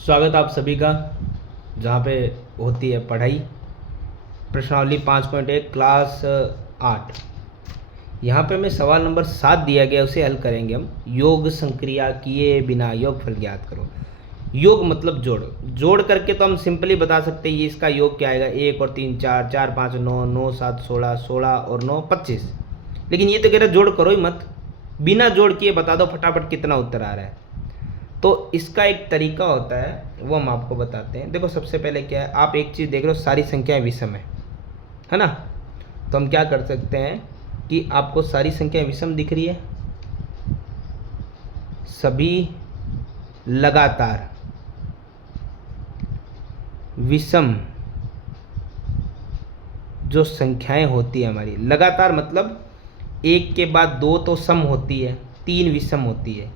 स्वागत आप सभी का जहाँ पे होती है पढ़ाई। प्रश्नावली 5.1 क्लास 8। यहाँ पे हमें सवाल नंबर 7 दिया गया, उसे हल करेंगे हम। योग संक्रिया किए बिना योगफल ज्ञात करो। योग मतलब जोड़। जोड़ करके तो हम सिंपली बता सकते हैं ये इसका योग क्या आएगा। 1 और 3 4, 4 5 9, 9 7 16, 16 और 9 25। लेकिन ये तो कह रहा जोड़ करो ही मत, बिना जोड़ किए बता दो फटाफट कितना उत्तर आ रहा है। तो इसका एक तरीका होता है, वो हम आपको बताते हैं। देखो सबसे पहले क्या है, आप एक चीज़ देख रहे हो, सारी संख्याएं विषम है ना। तो हम क्या कर सकते हैं कि आपको सारी संख्याएं विषम दिख रही है, सभी लगातार विषम जो संख्याएं होती है हमारी, लगातार मतलब एक के बाद दो तो सम होती है, 3 विषम होती है,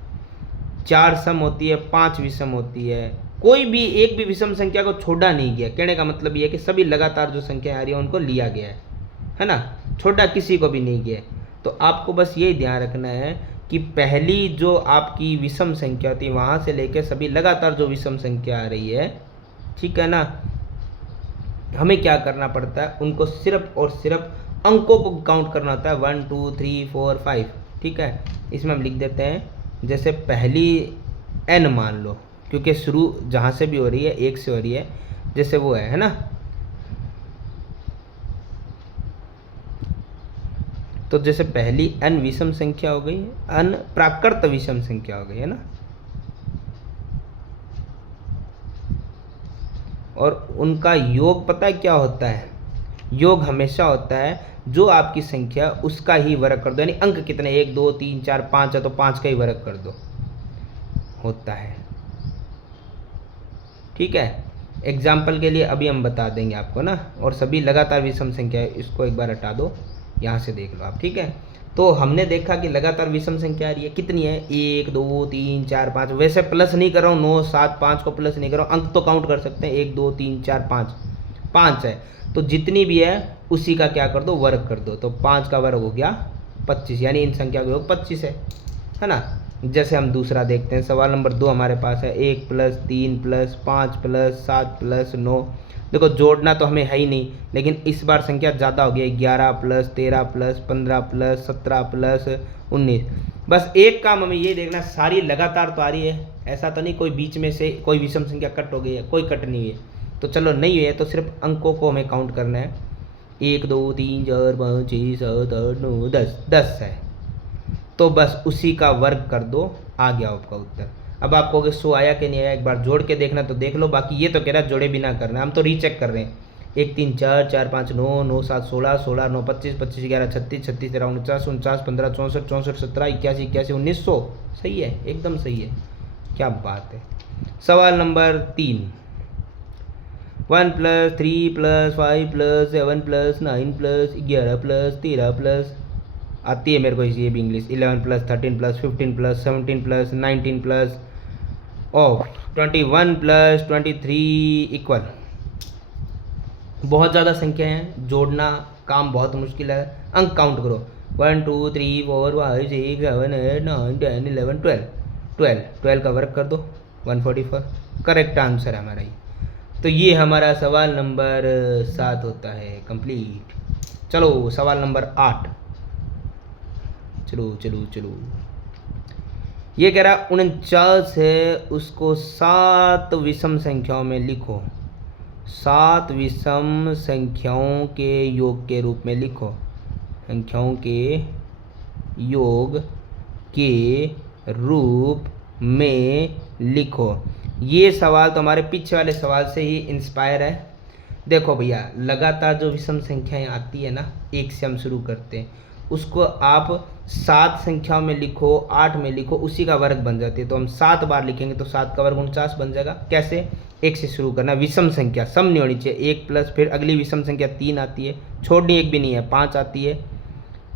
4 सम होती है, 5 विषम होती है। कोई भी एक भी विषम संख्या को छोड़ा नहीं गया। कहने का मतलब ये है कि सभी लगातार जो संख्या आ रही है उनको लिया गया है ना, छोड़ा किसी को भी नहीं गया। तो आपको बस यही ध्यान रखना है कि पहली जो आपकी विषम संख्या होती है वहाँ से लेकर सभी लगातार जो विषम संख्या आ रही है, ठीक है ना, हमें क्या करना पड़ता है, उनको सिर्फ और सिर्फ अंकों को काउंट करना होता है। 1 2 3 4 5, ठीक है। इसमें हम लिख देते हैं, जैसे पहली n मान लो, क्योंकि शुरू जहाँ से भी हो रही है एक से हो रही है, जैसे वो है ना। तो जैसे पहली n विषम संख्या हो गई, n प्राकृत विषम संख्या हो गई है ना, और उनका योग पता है क्या होता है। योग हमेशा होता है जो आपकी संख्या उसका ही वर्ग कर दो, यानी अंक कितने 1 2 3 4 5 है तो 5 का ही वर्ग कर दो, होता है। ठीक है, एग्जाम्पल के लिए अभी हम बता देंगे आपको ना। और सभी लगातार विषम संख्या है, इसको एक बार हटा दो, यहाँ से देख लो आप। ठीक है, तो हमने देखा कि लगातार विषम संख्या आ रही है, कितनी है 1 2 3 4 5। वैसे प्लस नहीं कर रहा हूँ, 9 7 5 को प्लस नहीं कर रहा हूँ, अंक तो काउंट कर सकते हैं 1 2 3 4 5, 5 है तो जितनी भी है उसी का क्या कर दो, वर्ग कर दो। तो 5 का वर्ग हो गया 25, यानी इन संख्या का योग 25 है ना। जैसे हम दूसरा देखते हैं, सवाल नंबर 2 हमारे पास है 1 + 3 + 5 + 7 + 9। देखो जोड़ना तो हमें है ही नहीं, लेकिन इस बार संख्या ज़्यादा हो गई, 11 + 13 + 15 + 17 + 19। बस एक काम हमें ये देखना, सारी लगातार तो आ रही है, ऐसा तो नहीं कोई बीच में से कोई विषम संख्या कट हो गई है, कोई कट नहीं है। तो चलो नहीं है तो सिर्फ अंकों को हमें काउंट करना है, 1 2 3 4 5 6 7 8 9 10, 10 है तो बस उसी का वर्ग कर दो, आ गया आपका उत्तर। अब आप कहोगे 100 आया कि नहीं आया, एक बार जोड़ के देखना तो देख लो। बाकी ये तो कह रहा है जोड़े बिना करना, हम तो रीचेक कर रहे हैं। 1 3 4 4 5 9 9 7 16 16 9 25 25 11 36 36 13 49 49 15 64 64 17 81 81 1900। सही है, एकदम सही है, क्या बात है। सवाल नंबर 3, 1 + 3 + 5 + 7 + 9 + 11 + 13 + आती है मेरे को ये भी इंग्लिश, 11 + 13 + 15 + 17 + 19 + 21 + 23 इक्वल। बहुत ज़्यादा संख्या है, जोड़ना काम बहुत मुश्किल है। अंक काउंट करो, 1 2 3 4 5 6 7 8 9 10 11 12। 12 का वर्ग कर दो, 144। करेक्ट आंसर है हमारा ये। तो ये हमारा सवाल नंबर 7 होता है कंप्लीट। चलो सवाल नंबर 8, चलो चलो चलो। ये कह रहा 49 है, उसको 7 विषम संख्याओं में लिखो, 7 विषम संख्याओं के योग के रूप में लिखो, संख्याओं के योग के रूप में लिखो। ये सवाल तो हमारे पीछे वाले सवाल से ही इंस्पायर है। देखो भैया, लगातार जो विषम संख्याएं आती है ना, 1 से हम शुरू करते हैं, उसको आप 7 संख्याओं में लिखो, 8 में लिखो, उसी का वर्ग बन जाती है। तो हम 7 बार लिखेंगे तो 7 का वर्ग 49 बन जाएगा। कैसे, 1 से शुरू करना, विषम संख्या सम नहीं होनी चाहिए, 1 प्लस फिर अगली विषम संख्या 3 आती है, छोड़नी एक भी नहीं है, 5 आती है,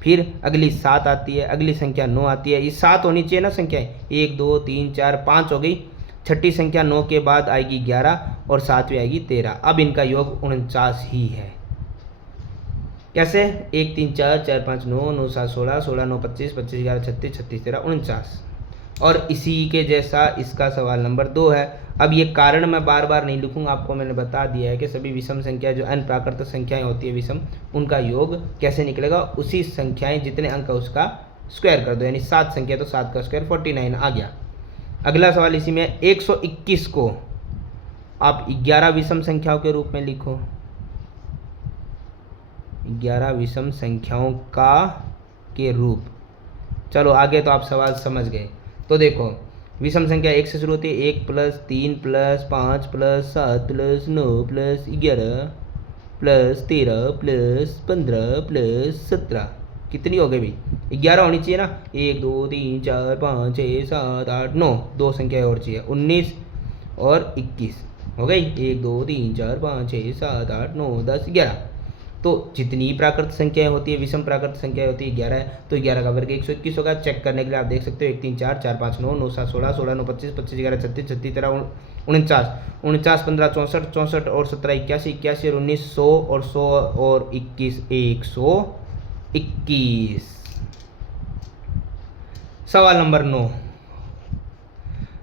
फिर अगली 7 आती है, अगली संख्या 9 आती है। ये 7 होनी चाहिए ना संख्याएं, 1 2 3 4 5 हो गई, छठी संख्या 9 के बाद आएगी 11 और 7वीं आएगी 13। अब इनका योग 49 ही है। कैसे, 1 3 4 4 5 9 9 7 16 16 9 25 25 11 36 36 13 49। और इसी के जैसा इसका सवाल नंबर 2 है। अब ये कारण मैं बार बार नहीं लिखूंगा, आपको मैंने बता दिया है कि सभी विषम संख्या जो n प्राकृत संख्याएं होती है विषम, उनका योग कैसे निकलेगा, उसी संख्याएं जितने अंक है उसका स्क्वायर कर दो, यानी 7 संख्या तो 7 का स्क्वायर 49 आ गया। अगला सवाल इसी में 121 को आप 11 विषम संख्याओं के रूप में लिखो, 11 विषम संख्याओं का के रूप। चलो आगे तो आप सवाल समझ गए। तो देखो विषम संख्या 1 से शुरू होती है, 1 + 3 + 5 + 7 + 9 + 11 + 13 + 15 + 17, कितनी हो गई भाई? 11 होनी चाहिए ना। 1 2 3 4 5 6 7 8 9, 2 संख्या और चाहिए, 19 और 21 हो गई। 1 2 3 4 5 6 7 8 9 10 11। तो जितनी प्राकृत संख्याएं होती है विषम प्राकृत संख्याएं होती है 11 है, तो 11 का वर्ग 121 होगा। चेक करने के लिए आप देख सकते हो 1 3 4 4 5 9 9 7 16 16 9 25 25 11 36 36 13 49 49 15 64 64 और 17 81 81 और 19 100 और 100 और 21 121। सवाल नंबर 9,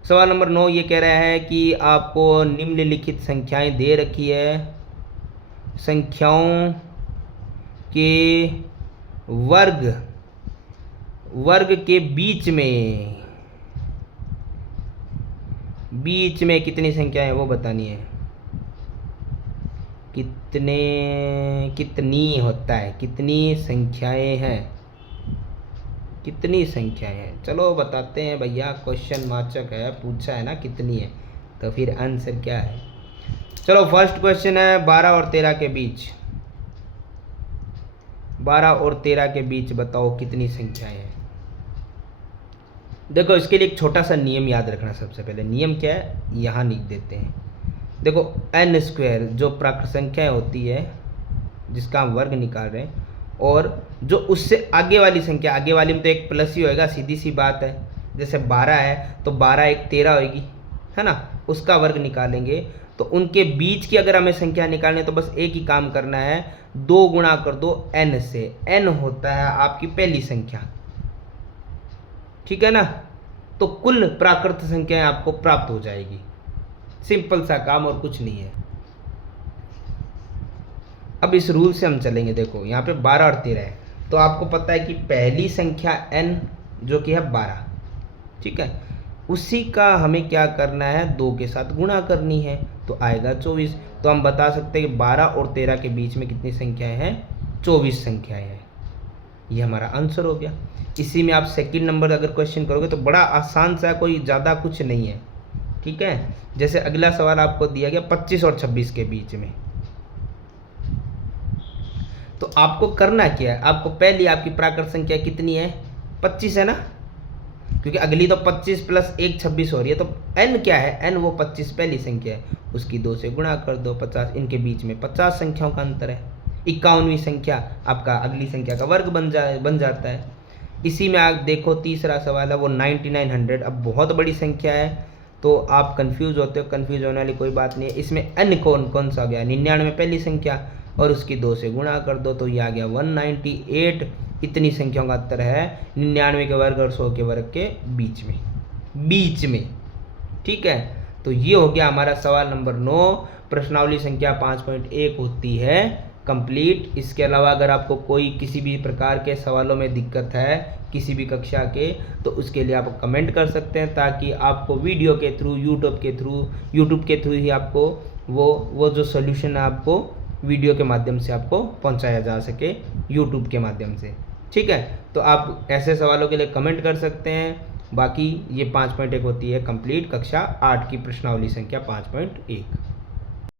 सवाल नंबर 9 ये कह रहा है कि आपको निम्नलिखित संख्याएं दे रखी है, संख्याओं के वर्ग के बीच में कितनी संख्याएं वो बतानी है। कितनी होता है, कितनी संख्याएं हैं, कितनी संख्याएं हैं। चलो बताते हैं भैया, क्वेश्चन वाचक है, पूछा है ना कितनी है, तो फिर आंसर क्या है। चलो फर्स्ट क्वेश्चन है 12 और 13 के बीच, 12 और 13 के बीच बताओ कितनी संख्याएं हैं। देखो इसके लिए एक छोटा सा नियम याद रखना। सबसे पहले नियम क्या है, यहाँ लिख देते हैं। देखो n² जो प्राकृत संख्या होती है जिसका हम वर्ग निकाल रहे हैं, और जो उससे आगे वाली संख्या, आगे वाली में तो एक प्लस ही होएगा, सीधी सी बात है। जैसे 12 है तो 12 एक 13 होएगी, है ना, उसका वर्ग निकालेंगे। तो उनके बीच की अगर हमें संख्या निकालनी है तो बस एक ही काम करना है, 2 गुणा कर दो n से। n होता है आपकी पहली संख्या, ठीक है ना। तो कुल प्राकृत संख्याएं आपको प्राप्त हो जाएगी। सिंपल सा काम और कुछ नहीं है। अब इस रूल से हम चलेंगे। देखो यहाँ पे 12 और 13 है, तो आपको पता है कि पहली संख्या n जो कि है 12, ठीक है, उसी का हमें क्या करना है, 2 के साथ गुणा करनी है, तो आएगा 24। तो हम बता सकते हैं कि 12 और 13 के बीच में कितनी संख्याएं हैं, 24 संख्याएं हैं। ये हमारा आंसर हो गया। इसी में आप सेकंड नंबर अगर क्वेश्चन करोगे तो बड़ा आसान सा, कोई ज़्यादा कुछ नहीं है, ठीक है। जैसे अगला सवाल आपको दिया गया 25 और 26 के बीच में, तो आपको करना क्या है, आपको पहली आपकी प्राकृत संख्या कितनी है, 25 है ना, क्योंकि अगली तो 25 + 1 26 हो रही है। तो n क्या है, n वो 25 पहली संख्या है, उसकी 2 से गुणा कर दो 50। इनके बीच में 50 संख्याओं का अंतर है। 51वीं संख्या आपका अगली संख्या का वर्ग बन जाता है। इसी में आप देखो तीसरा सवाल है वो 9900। अब बहुत बड़ी संख्या है तो आप कंफ्यूज होते हो, कंफ्यूज होने वाली कोई बात नहीं है। इसमें n कौन सा आ गया, 99 पहली संख्या और उसकी 2 से गुणा कर दो, तो ये आ गया 198। इतनी संख्याओं का अंतर है 99 के वर्ग और 100 के वर्ग के बीच में, ठीक है। तो ये हो गया हमारा सवाल नंबर 9। प्रश्नावली संख्या 5.1 होती है कंप्लीट। इसके अलावा अगर आपको कोई किसी भी प्रकार के सवालों में दिक्कत है किसी भी कक्षा के, तो उसके लिए आप कमेंट कर सकते हैं, ताकि आपको वीडियो के थ्रू, यूट्यूब के थ्रू ही आपको वो जो सोल्यूशन है आपको वीडियो के माध्यम से आपको पहुंचाया जा सके, यूट्यूब के माध्यम से, ठीक है। तो आप ऐसे सवालों के लिए कमेंट कर सकते हैं। बाकी ये 5.1 होती है कंप्लीट कक्षा 8 की प्रश्नावली संख्या 5.1।